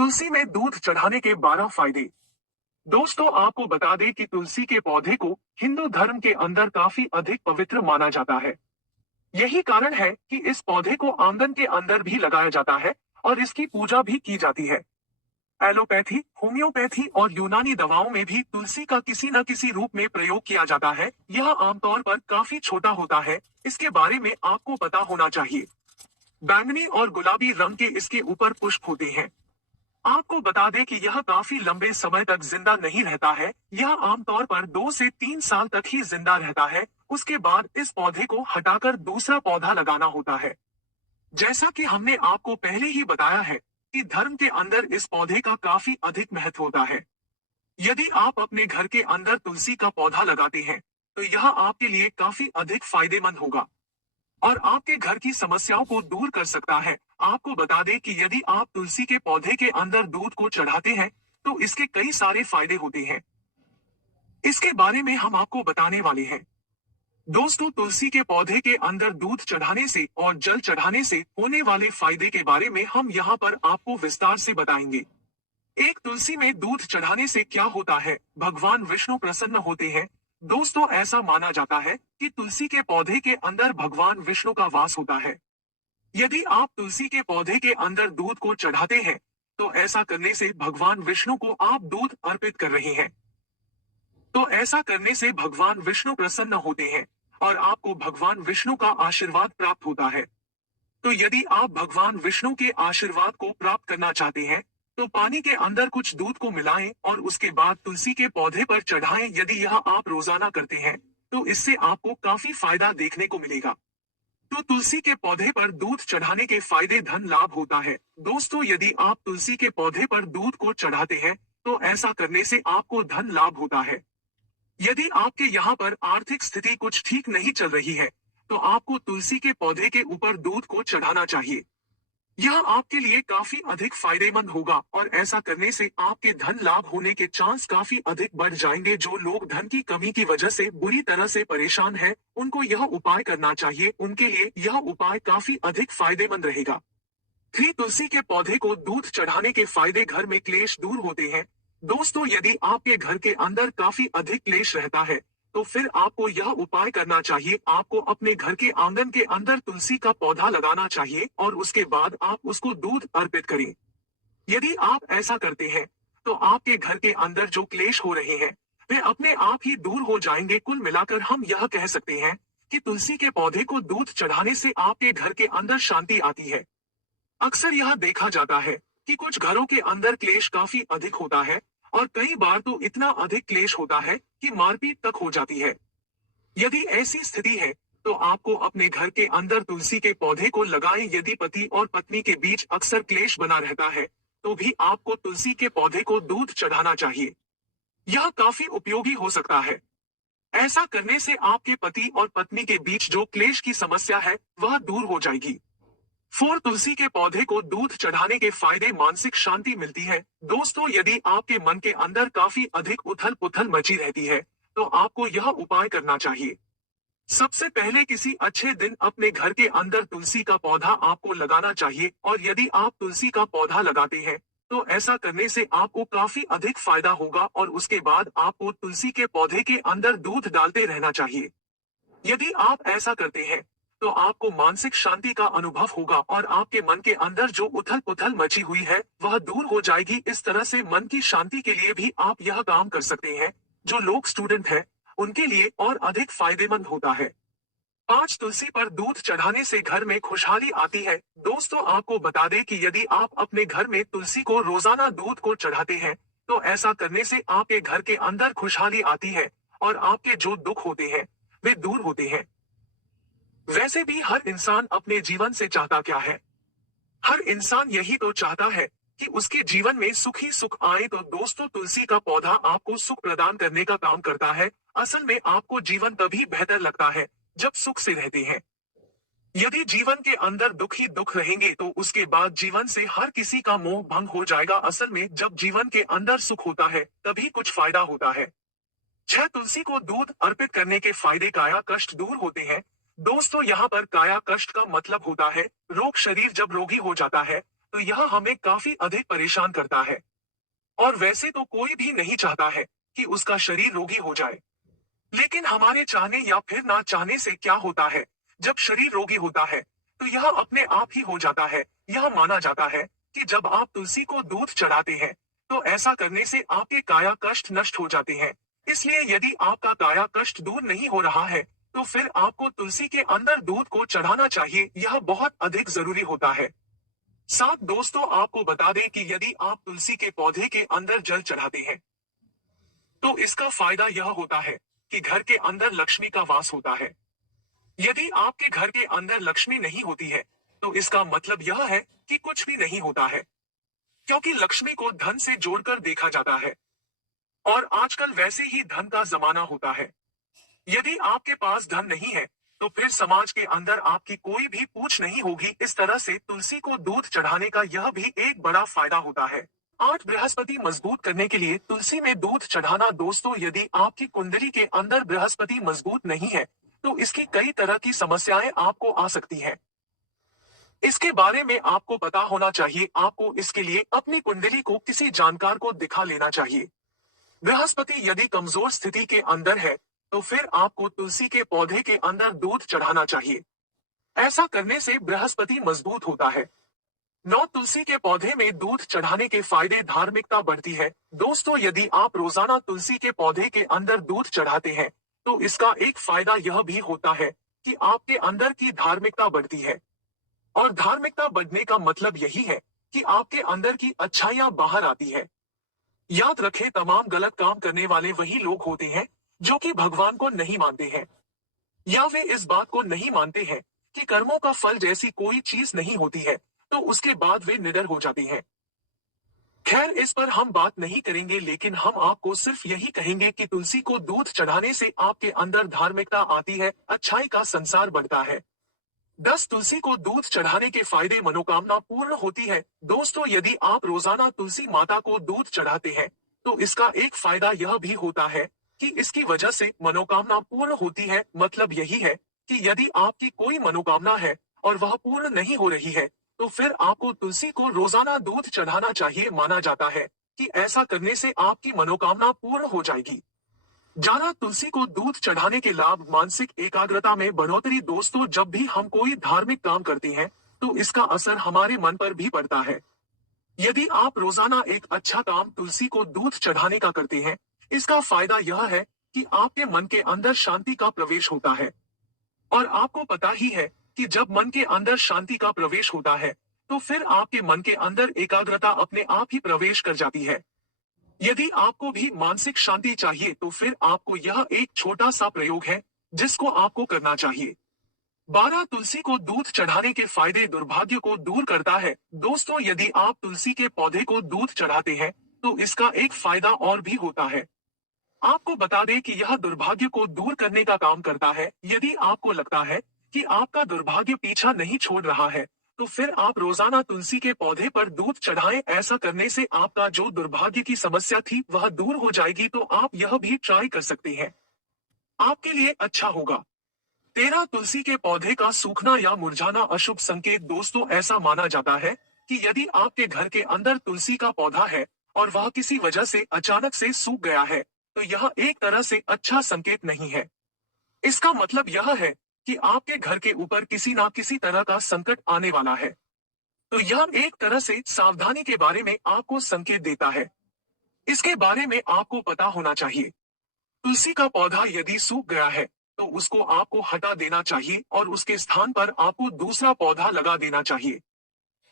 तुलसी में दूध चढ़ाने के 12 फायदे। दोस्तों, आपको बता दें कि तुलसी के पौधे को हिंदू धर्म के अंदर काफी अधिक पवित्र माना जाता है। यही कारण है कि इस पौधे को आंगन के अंदर भी लगाया जाता है और इसकी पूजा भी की जाती है। एलोपैथी, होम्योपैथी और यूनानी दवाओं में भी तुलसी का किसी न किसी रूप में प्रयोग किया जाता है। यह आमतौर पर काफी छोटा होता है। इसके बारे में आपको पता होना चाहिए। बैंगनी और गुलाबी रंग के इसके ऊपर पुष्प होते हैं। आपको बता दें कि यह काफी लंबे समय तक जिंदा नहीं रहता है। यह आमतौर पर 2 से 3 साल तक ही जिंदा रहता है। उसके बाद इस पौधे को हटाकर दूसरा पौधा लगाना होता है। जैसा कि हमने आपको पहले ही बताया है कि धर्म के अंदर इस पौधे का काफी अधिक महत्व होता है। यदि आप अपने घर के अंदर तुलसी का पौधा लगाते हैं, तो यह आपके लिए काफी अधिक फायदेमंद होगा और आपके घर की समस्याओं को दूर कर सकता है। आपको बता दें कि यदि आप तुलसी के पौधे के अंदर दूध को चढ़ाते हैं, तो इसके कई सारे फायदे होते हैं। इसके बारे में हम आपको बताने वाले हैं। दोस्तों, तुलसी के पौधे के अंदर दूध चढ़ाने से और जल चढ़ाने से होने वाले फायदे के बारे में हम यहाँ पर आपको विस्तार से बताएंगे। एक, तुलसी में दूध चढ़ाने से क्या होता है? भगवान विष्णु प्रसन्न होते हैं। दोस्तों, ऐसा माना जाता है कि तुलसी के पौधे के अंदर भगवान विष्णु का वास होता है। यदि आप तुलसी के पौधे के अंदर दूध को चढ़ाते हैं, तो ऐसा करने से भगवान विष्णु को आप दूध अर्पित कर रहे हैं। तो ऐसा करने से भगवान विष्णु प्रसन्न होते हैं और आपको भगवान विष्णु का आशीर्वाद प्राप्त होता है। तो यदि आप भगवान विष्णु के आशीर्वाद को प्राप्त करना चाहते हैं, तो पानी के अंदर कुछ दूध को मिलाएं और उसके बाद तुलसी के पौधे पर चढ़ाएं। यदि यह आप रोजाना करते हैं, तो इससे आपको काफी फायदा देखने को मिलेगा। तो तुलसी के पौधे पर दूध चढ़ाने के फायदे। धन लाभ होता है। दोस्तों, यदि आप तुलसी के पौधे पर दूध को चढ़ाते हैं, तो ऐसा करने से आपको धन लाभ होता है। यदि आपके यहाँ पर आर्थिक स्थिति कुछ ठीक नहीं चल रही है, तो आपको तुलसी के पौधे के ऊपर दूध को चढ़ाना चाहिए। यह आपके लिए काफी अधिक फायदेमंद होगा और ऐसा करने से आपके धन लाभ होने के चांस काफी अधिक बढ़ जाएंगे। जो लोग धन की कमी की वजह से बुरी तरह से परेशान हैं, उनको यह उपाय करना चाहिए। उनके लिए यह उपाय काफी अधिक फायदेमंद रहेगा। 3, तुलसी के पौधे को दूध चढ़ाने के फायदे। घर में क्लेश दूर होते हैं। दोस्तों, यदि आपके घर के अंदर काफी अधिक क्लेश रहता है, तो फिर आपको यह उपाय करना चाहिए। आपको अपने घर के आंगन के अंदर तुलसी का पौधा लगाना चाहिए और उसके बाद आप उसको दूध अर्पित करें। यदि आप ऐसा करते हैं, तो आपके घर के अंदर जो क्लेश हो रहे हैं, वे अपने आप ही दूर हो जाएंगे। कुल मिलाकर हम यह कह सकते हैं कि तुलसी के पौधे को दूध चढ़ाने से आपके घर के अंदर शांति आती है। अक्सर यह देखा जाता है कि कुछ घरों के अंदर क्लेश काफी अधिक होता है और कई बार तो इतना अधिक क्लेश होता है कि मारपीट तक हो जाती है। यदि ऐसी स्थिति है, तो आपको अपने घर के अंदर तुलसी के पौधे को लगाएं। यदि पति और पत्नी के बीच अक्सर क्लेश बना रहता है, तो भी आपको तुलसी के पौधे को दूध चढ़ाना चाहिए। यह काफी उपयोगी हो सकता है। ऐसा करने से आपके पति और पत्नी के बीच जो क्लेश की समस्या है, वह दूर हो जाएगी। 4, तुलसी के पौधे को दूध चढ़ाने के फायदे। मानसिक शांति मिलती है। दोस्तों, यदि आपके मन के अंदर काफी अधिक उथल पुथल मची रहती है, तो आपको यह उपाय करना चाहिए। सबसे पहले किसी अच्छे दिन अपने घर के अंदर तुलसी का पौधा आपको लगाना चाहिए और यदि आप तुलसी का पौधा लगाते हैं, तो ऐसा करने से आपको काफी अधिक फायदा होगा और उसके बाद आपको तुलसी के पौधे के अंदर दूध डालते रहना चाहिए। यदि आप ऐसा करते हैं, तो आपको मानसिक शांति का अनुभव होगा और आपके मन के अंदर जो उथल पुथल मची हुई है, वह दूर हो जाएगी। इस तरह से मन की शांति के लिए भी आप यह काम कर सकते हैं। जो लोग स्टूडेंट हैं, उनके लिए और अधिक फायदेमंद होता है। 5, तुलसी पर दूध चढ़ाने से घर में खुशहाली आती है। दोस्तों, आपको बता दें कि यदि आप अपने घर में तुलसी को रोजाना दूध को चढ़ाते हैं, तो ऐसा करने से आपके घर के अंदर खुशहाली आती है और आपके जो दुख होते हैं, वे दूर होते हैं। वैसे भी हर इंसान अपने जीवन से चाहता क्या है? हर इंसान यही तो चाहता है कि उसके जीवन में सुख ही सुख आए। तो दोस्तों, तुलसी का पौधा आपको सुख प्रदान करने का काम करता है। असल में आपको जीवन तभी बेहतर लगता है जब सुख से रहते हैं। यदि जीवन के अंदर दुख ही दुख रहेंगे, तो उसके बाद जीवन से हर किसी का मोह भंग हो जाएगा। असल में जब जीवन के अंदर सुख होता है, तभी कुछ फायदा होता है। 6, तुलसी को दूध अर्पित करने के फायदे। काया कष्ट दूर होते हैं। दोस्तों, यहाँ पर काया कष्ट का मतलब होता है रोग। शरीर जब रोगी हो जाता है, तो यह हमें काफी अधिक परेशान करता है। और वैसे तो कोई भी नहीं चाहता है कि उसका शरीर रोगी हो जाए। लेकिन हमारे चाहने या फिर ना चाहने से क्या होता है, जब शरीर रोगी होता है तो यह अपने आप ही हो जाता है। यह माना जाता है कि जब आप तुलसी को दूध चढ़ाते हैं तो ऐसा करने से आपके काया कष्ट नष्ट हो जाते हैं। इसलिए यदि आपका काया कष्ट दूर नहीं हो रहा है तो फिर आपको तुलसी के अंदर दूध को चढ़ाना चाहिए। यह बहुत अधिक जरूरी होता है। साथ दोस्तों आपको बता दें कि यदि आप तुलसी के पौधे के अंदर जल चढ़ाते हैं तो इसका फायदा यह होता है कि घर के अंदर लक्ष्मी का वास होता है। यदि आपके घर के अंदर लक्ष्मी नहीं होती है तो इसका मतलब यह है कि कुछ भी नहीं होता है, क्योंकि लक्ष्मी को धन से जोड़कर देखा जाता है। और आजकल वैसे ही धन का जमाना होता है। यदि आपके पास धन नहीं है तो फिर समाज के अंदर आपकी कोई भी पूछ नहीं होगी। इस तरह से तुलसी को दूध चढ़ाने का यह भी एक बड़ा फायदा होता है। 8 बृहस्पति मजबूत करने के लिए तुलसी में दूध चढ़ाना। दोस्तों यदि आपकी कुंडली के अंदर बृहस्पति मजबूत नहीं है तो इसकी कई तरह की समस्याएं आपको आ सकती हैं। इसके बारे में आपको पता होना चाहिए। आपको इसके लिए अपनी कुंडली को किसी जानकार को दिखा लेना चाहिए। बृहस्पति यदि कमजोर स्थिति के अंदर है तो फिर आपको तुलसी के पौधे के अंदर दूध चढ़ाना चाहिए। ऐसा करने से बृहस्पति मजबूत होता है। 9 तुलसी के पौधे में दूध चढ़ाने के फायदे। धार्मिकता बढ़ती है। दोस्तों यदि आप रोजाना तुलसी के पौधे के अंदर दूध चढ़ाते हैं तो इसका एक फायदा यह भी होता है कि आपके अंदर की धार्मिकता बढ़ती है। और धार्मिकता बढ़ने का मतलब यही है कि आपके अंदर की अच्छाइयां बाहर आती है। याद रखें, तमाम गलत काम करने वाले वही लोग होते हैं जो कि भगवान को नहीं मानते हैं, या वे इस बात को नहीं मानते हैं कि कर्मों का फल जैसी कोई चीज नहीं होती है, तो उसके बाद वे निडर हो जाते हैं। खैर इस पर हम बात नहीं करेंगे, लेकिन हम आपको सिर्फ यही कहेंगे कि तुलसी को दूध चढ़ाने से आपके अंदर धार्मिकता आती है, अच्छाई का संसार बढ़ता है। 10 तुलसी को दूध चढ़ाने के फायदे। मनोकामना पूर्ण होती है। दोस्तों यदि आप रोजाना तुलसी माता को दूध चढ़ाते हैं तो इसका एक फायदा यह भी होता है कि इसकी वजह से मनोकामना पूर्ण होती है। मतलब यही है कि यदि आपकी कोई मनोकामना है और वह पूर्ण नहीं हो रही है तो फिर आपको तुलसी को रोजाना दूध चढ़ाना चाहिए। माना जाता है कि ऐसा करने से आपकी मनोकामना पूर्ण हो जाएगी। जाना तुलसी को दूध चढ़ाने के लाभ। मानसिक एकाग्रता में बढ़ोतरी। दोस्तों जब भी हम कोई धार्मिक काम करते हैं तो इसका असर हमारे मन पर भी पड़ता है। यदि आप रोजाना एक अच्छा काम तुलसी को दूध चढ़ाने का करते हैं, इसका फायदा यह है कि आपके मन के अंदर शांति का प्रवेश होता है। और आपको पता ही है कि जब मन के अंदर शांति का प्रवेश होता है तो फिर आपके मन के अंदर एकाग्रता अपने आप ही प्रवेश कर जाती है। यदि आपको भी मानसिक शांति चाहिए तो फिर आपको यह एक छोटा सा प्रयोग है जिसको आपको करना चाहिए। 12 तुलसी को दूध चढ़ाने के फायदे। दुर्भाग्य को दूर करता है। दोस्तों यदि आप तुलसी के पौधे को दूध चढ़ाते हैं तो इसका एक फायदा और भी होता है। आपको बता दें कि यह दुर्भाग्य को दूर करने का काम करता है। यदि आपको लगता है कि आपका दुर्भाग्य पीछा नहीं छोड़ रहा है तो फिर आप रोजाना तुलसी के पौधे पर दूध चढ़ाएं। ऐसा करने से आपका जो दुर्भाग्य की समस्या थी वह दूर हो जाएगी। तो आप यह भी ट्राई कर सकते हैं, आपके लिए अच्छा होगा। 13 तुलसी के पौधे का सूखना या मुरझाना अशुभ संकेत। दोस्तों ऐसा माना जाता है कि यदि आपके घर के अंदर तुलसी का पौधा है और वह किसी वजह से अचानक से सूख गया है तो यह एक तरह से अच्छा संकेत नहीं है। इसका मतलब यह है कि आपके घर के ऊपर किसी ना किसी तरह का संकट आने वाला है। तो यह एक तरह से सावधानी के बारे में आपको संकेत देता है। इसके बारे में आपको पता होना चाहिए। तुलसी का पौधा यदि सूख गया है तो उसको आपको हटा देना चाहिए और उसके स्थान पर आपको दूसरा पौधा लगा देना चाहिए।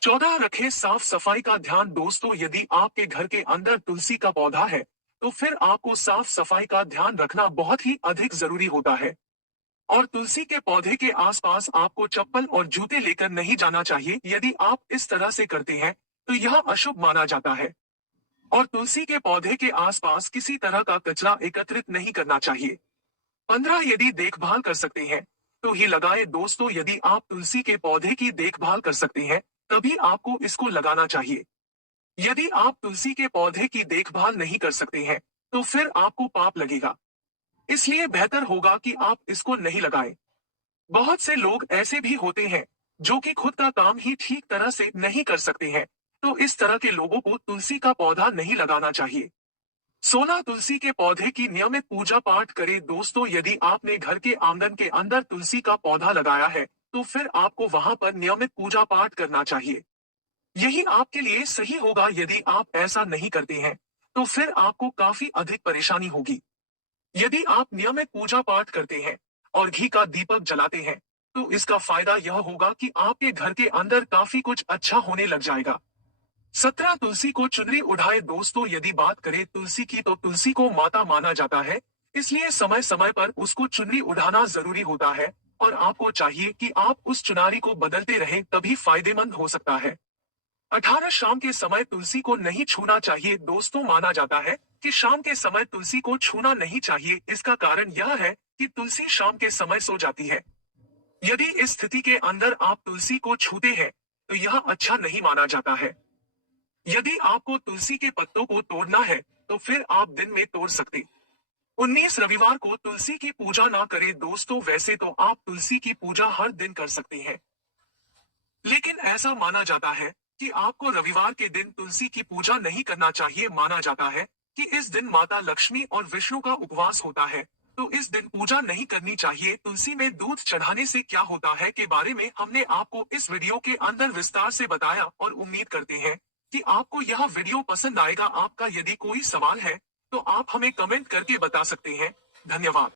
14 रखें साफ सफाई का ध्यान। दोस्तों यदि आपके घर के अंदर तुलसी का पौधा है तो फिर आपको साफ सफाई का ध्यान रखना बहुत ही अधिक जरूरी होता है। और तुलसी के पौधे के आसपास आपको चप्पल और जूते लेकर नहीं जाना चाहिए। यदि आप इस तरह से करते हैं तो यह अशुभ माना जाता है। और तुलसी के पौधे के आसपास किसी तरह का कचरा एकत्रित नहीं करना चाहिए। 15 यदि देखभाल कर सकते हैं तो ही लगाए। दोस्तों यदि आप तुलसी के पौधे की देखभाल कर सकते हैं तभी आपको इसको लगाना चाहिए। यदि आप तुलसी के पौधे की देखभाल नहीं कर सकते हैं तो फिर आपको पाप लगेगा। इसलिए बेहतर होगा कि आप इसको नहीं लगाएं। बहुत से लोग ऐसे भी होते हैं जो कि खुद का काम ही ठीक तरह से नहीं कर सकते हैं तो इस तरह के लोगों को तुलसी का पौधा नहीं लगाना चाहिए। 16 तुलसी के पौधे की नियमित पूजा पाठ करें। दोस्तों, यदि आपने घर के आंगन के अंदर तुलसी का पौधा लगाया है, तो फिर आपको वहां पर नियमित पूजा पाठ करना चाहिए। यही आपके लिए सही होगा। यदि आप ऐसा नहीं करते हैं, तो फिर आपको काफी अधिक परेशानी होगी। यदि आप नियमित पूजा पाठ करते हैं और घी का दीपक जलाते हैं, तो इसका फायदा यह होगा कि आपके घर के अंदर काफी कुछ अच्छा होने लग जाएगा। 17 तुलसी को चुनरी उठाए। दोस्तों, यदि बात करें तुलसी की, तो तुलसी को माता माना जाता है, इसलिए समय समय पर उसको चुनरी उठाना जरूरी होता है और आपको चाहिए कि आप उस चुनारी को बदलते रहें, तभी फायदेमंद हो सकता है। 18 शाम के समय तुलसी को नहीं छूना चाहिए। दोस्तों, माना जाता है कि शाम के समय तुलसी को छूना नहीं चाहिए। इसका कारण यह है कि तुलसी शाम के समय सो जाती है। यदि इस स्थिति के अंदर आप तुलसी को छूते हैं, तो यह अच्छा नहीं माना जाता है। यदि आपको तुलसी के पत्तों को तोड़ना है, तो फिर आप दिन में तोड़ सकते। 19 रविवार को तुलसी की पूजा ना करें। दोस्तों, वैसे तो आप तुलसी की पूजा हर दिन कर सकते हैं, लेकिन ऐसा माना जाता है कि आपको रविवार के दिन तुलसी की पूजा नहीं करना चाहिए। माना जाता है कि इस दिन माता लक्ष्मी और विष्णु का उपवास होता है, तो इस दिन पूजा नहीं करनी चाहिए। तुलसी में दूध चढ़ाने से क्या होता है के बारे में हमने आपको इस वीडियो के अंदर विस्तार से बताया और उम्मीद करते हैं कि आपको यह वीडियो पसंद आएगा। आपका यदि कोई सवाल है, तो आप हमें कमेंट करके बता सकते हैं। धन्यवाद।